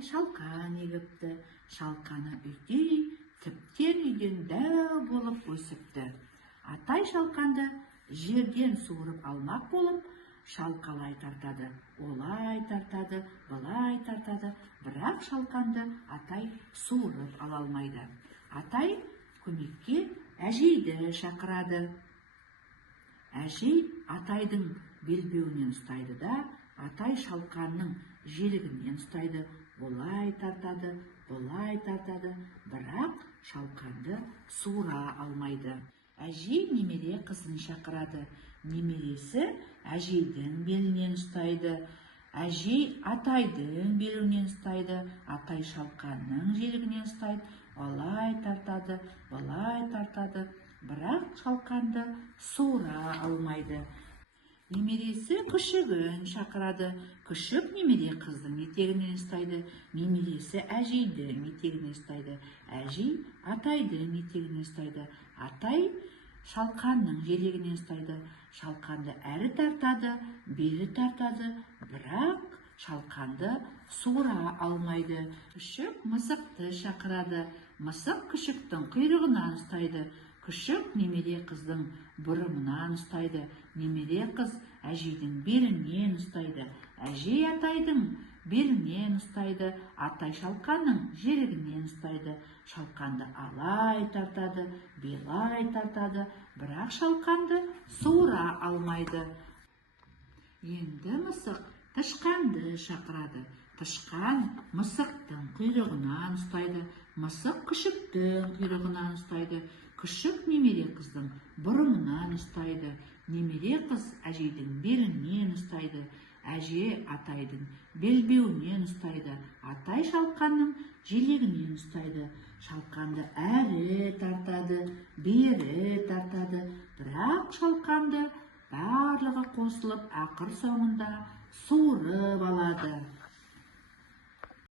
Атай шалқан егіпті. Шалқаны үйдей, тіптен үйден дәу болып өсіпті. Атай шалқанды жерден суырып алмақ болып, шалқалай тартады. Олай тартады, былай тартады, бірақ шалқанды атай суырып ала алмайды. Атай көмекке әжейді шақырады. Әжей атайдың белбеуінен ұстайды да, атай шалқанның желігінен ұстайды. Олай тартады, былай тартады, бірақ шалқанды суыра алмайды. Әжей немере қызын шақырады. Немересі әжейдің белінен ұстайды. Әжей атайдың белінен ұстайды. Атай шалқанның желігінен ұстайды. Олай тартады, былай тартады, бірақ шалқанды суыра алмайды. Немересі күшігін шақырады. Күшік немере қыздың етегінен ұстайды. Немересі әжейдің етегінен ұстайды. Әжей атайдың етегінен ұстайды. Атай шалқанның желегінен ұстайды. Шалқанды әрі тартады, бері тартады, бірақ шалқанды суыра алмайды. Күшік мысықты шақырады. Мысық күшіктің құйрығынан ұстайды. Күшік немере қыздың бұрымынан ұстайды. Немере қыз әжейдің белінен ұстайды. Әжей атайдың белінен ұстайды. Атай шалқанның желігінен ұстайды. Шалқанды алай тартады, белай тартады, бірақ шалқанды суыра алмайды. Енді мысық тышқанды шақырады. Тышқан мысықтың құйрығынан ұстайды. Мысық күшіктің құйрығынан ұстайды. Күшік немере қыздың бұрымынан ұстайды. Немере қыз әжейдің белінен ұстайды. Әже атайдың белбеуінен ұстайды. Атай шалқанның желегінен ұстайды. Шалқанды әрі тартады, бері тартады, бірақ шалқанды барлығы қосылып ақыр соңында суырып алады.